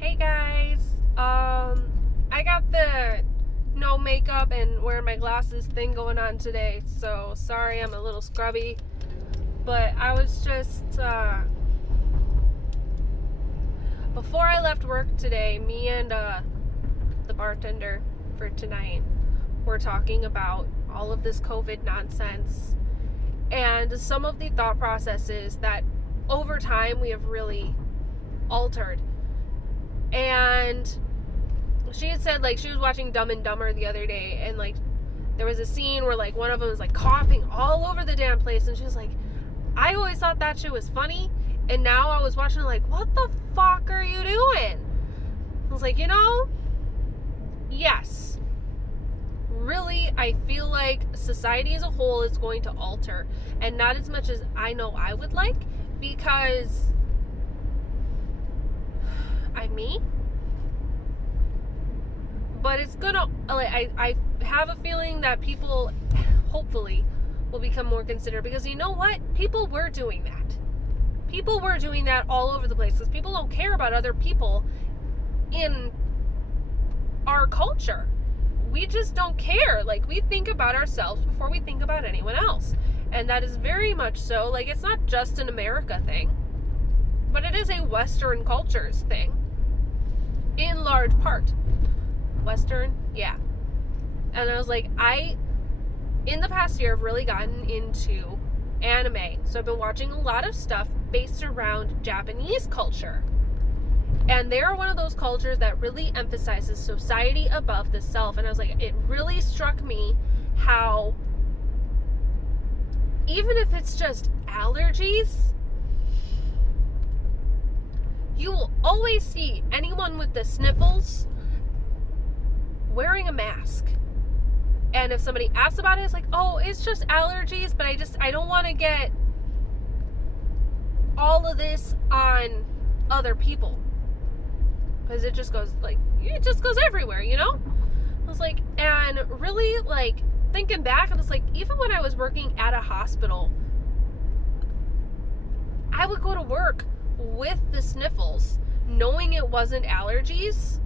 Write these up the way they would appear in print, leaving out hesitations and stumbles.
Hey guys, I got the no makeup and wearing my glasses thing going on today, so sorry I'm a little scrubby, but I was just, before I left work today, me and, the bartender for tonight were talking about all of this COVID nonsense and some of the thought processes that over time we have really altered. And she had said, like, she was watching Dumb and Dumber the other day, and like there was a scene where like one of them was like coughing all over the damn place, and she was like, I always thought that shit was funny, and now I was watching it like, what the fuck are you doing? I was like, yes, really, I feel like society as a whole is going to alter, and not as much as I know I would like, because I'm me. But it's gonna, like, I have a feeling that people, hopefully, will become more considerate, because you know what? People were doing that. People were doing that all over the place, because people don't care about other people in our culture. We just don't care. Like, we think about ourselves before we think about anyone else. And that is very much so. Like, it's not just an America thing, but it is a Western cultures thing, in large part. Western, yeah. And I was like, in the past year, I've really gotten into anime. So I've been watching a lot of stuff based around Japanese culture. And they're one of those cultures that really emphasizes society above the self. And I was like, it really struck me how, even if it's just allergies, you will always see anyone with the sniffles wearing a mask. And if somebody asks about it, it's like, oh, it's just allergies, but I don't want to get all of this on other people, because it just goes everywhere, I was like, and really, like, thinking back, I was like, even when I was working at a hospital, I would go to work with the sniffles, knowing it wasn't allergies.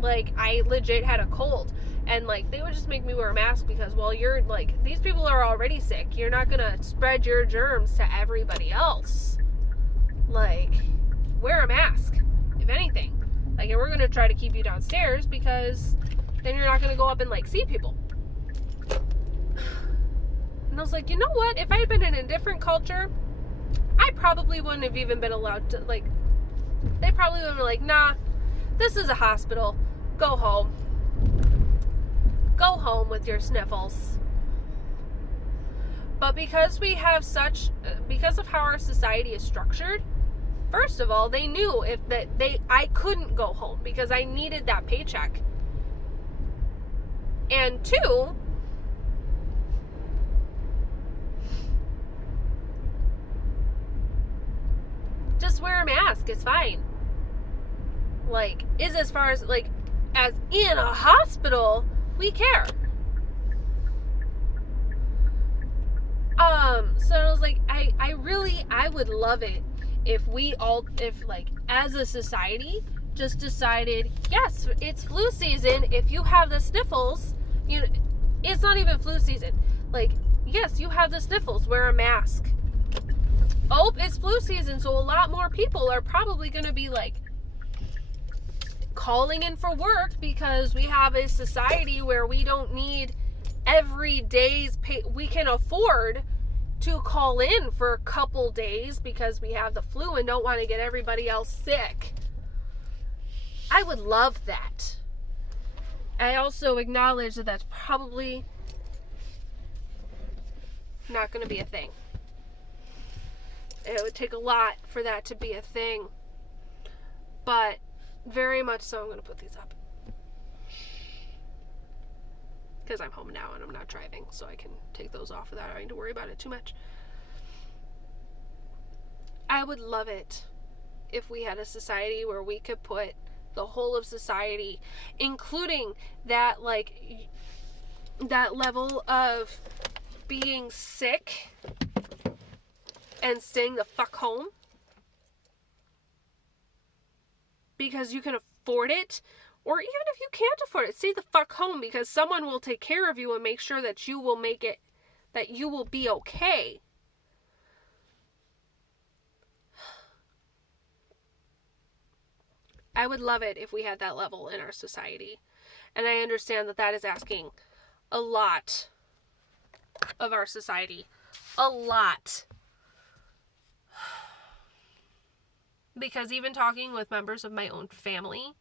Like, I legit had a cold, and like, they would just make me wear a mask because, well, you're like, these people are already sick, you're not gonna spread your germs to everybody else. Like, wear a mask, if anything. Like, and we're gonna try to keep you downstairs, because then you're not gonna go up and like see people. And I was like, you know what, if I had been in a different culture, I probably wouldn't have even been allowed to, like, they probably would have been like, nah, this is a hospital, go home with your sniffles. But because of how our society is structured, first of all, they knew I couldn't go home because I needed that paycheck. And two, just wear a mask, it's fine. Like, is as far as, like, as in a hospital, we care. So I was like, I would love it if like, as a society, just decided, yes, it's flu season. If you have the sniffles, it's not even flu season. Like, yes, you have the sniffles, wear a mask. Oh, it's flu season, so a lot more people are probably going to be, like, calling in for work, because we have a society where we don't need every day's pay. We can afford to call in for a couple days because we have the flu and don't want to get everybody else sick. I would love that. I also acknowledge that that's probably not going to be a thing. It would take a lot for that to be a thing, but very much so I'm going to put these up, because I'm home now and I'm not driving, so I can take those off without having to worry about it too much. I would love it if we had a society where we could put the whole of society, including that, like, that level of being sick and staying the fuck home, because you can afford it, or even if you can't afford it, stay the fuck home because someone will take care of you and make sure that you will make it, that you will be okay. I would love it if we had that level in our society. And I understand that that is asking a lot of our society. A lot. Because even talking with members of my own family,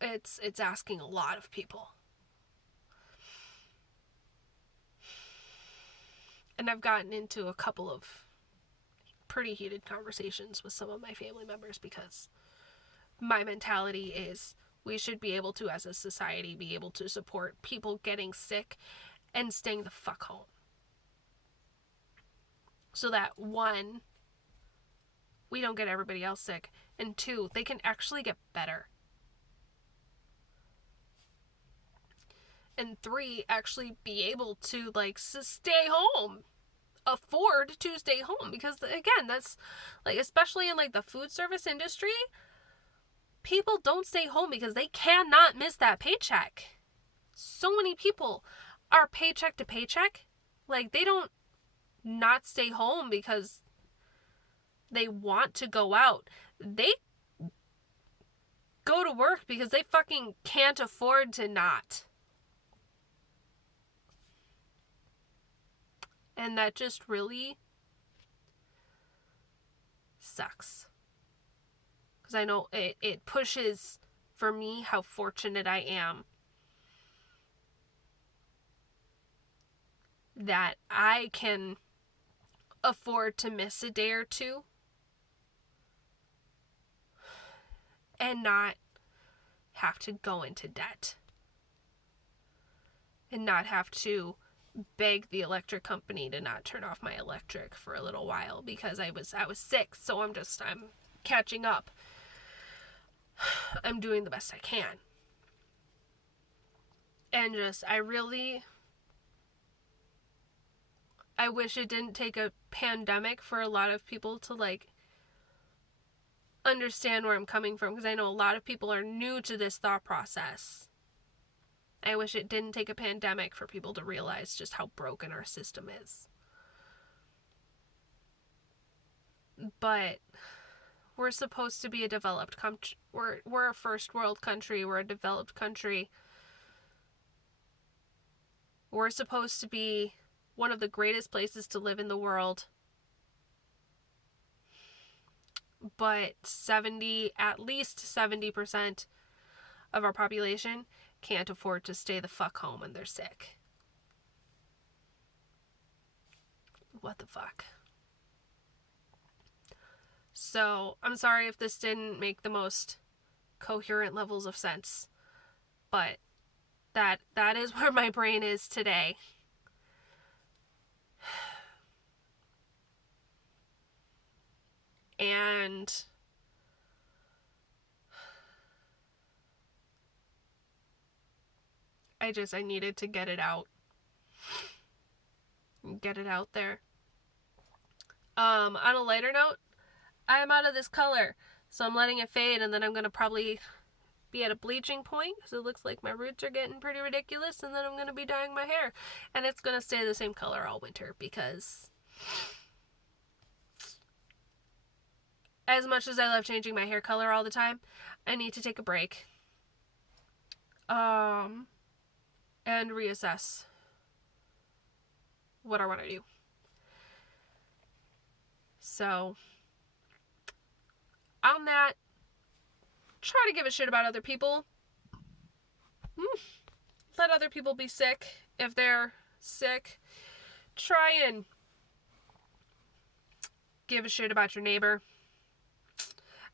it's asking a lot of people. And I've gotten into a couple of pretty heated conversations with some of my family members because my mentality is we should be able to, as a society, be able to support people getting sick and staying the fuck home. So that, one, we don't get everybody else sick, and two, they can actually get better. And three, actually be able to, like, stay home. Afford to stay home. Because, again, that's, like, especially in, like, the food service industry, people don't stay home because they cannot miss that paycheck. So many people are paycheck to paycheck. Like, they don't not stay home because they want to go out. They go to work because they fucking can't afford to not. And that just really sucks. Because I know it pushes, for me, how fortunate I am that I can afford to miss a day or two and not have to go into debt. And not have to beg the electric company to not turn off my electric for a little while because I was sick, so I'm catching up. I'm doing the best I can. And I wish it didn't take a pandemic for a lot of people to, like, understand where I'm coming from, because I know a lot of people are new to this thought process. I wish it didn't take a pandemic for people to realize just how broken our system is. But we're supposed to be a developed country. We're a first world country. We're a developed country. We're supposed to be one of the greatest places to live in the world. But at least 70% of our population can't afford to stay the fuck home when they're sick. What the fuck? So, I'm sorry if this didn't make the most coherent levels of sense, but that is where my brain is today. And I needed to get it out. Get it out there. On a lighter note, I'm out of this color, so I'm letting it fade, and then I'm going to probably be at a bleaching point, because it looks like my roots are getting pretty ridiculous, and then I'm going to be dyeing my hair, and it's going to stay the same color all winter, because as much as I love changing my hair color all the time, I need to take a break. And reassess what I want to do. So, on that, try to give a shit about other people. Let other people be sick if they're sick. Try and give a shit about your neighbor.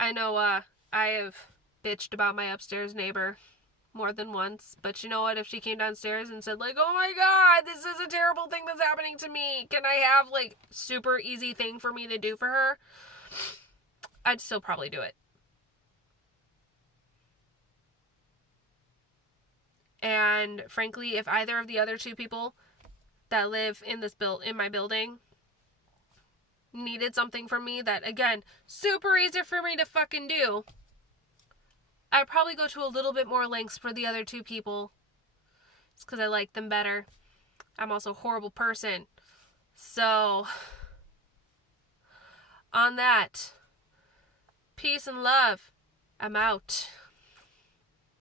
I know I have bitched about my upstairs neighbor more than once, but you know what, if she came downstairs and said, like, oh my god, this is a terrible thing that's happening to me, can I have, like, super easy thing for me to do for her, I'd still probably do it. And frankly, if either of the other two people that live in my building needed something from me that, again, super easy for me to fucking do, I'd probably go to a little bit more lengths for the other two people. It's because I like them better. I'm also a horrible person. So, on that, peace and love. I'm out.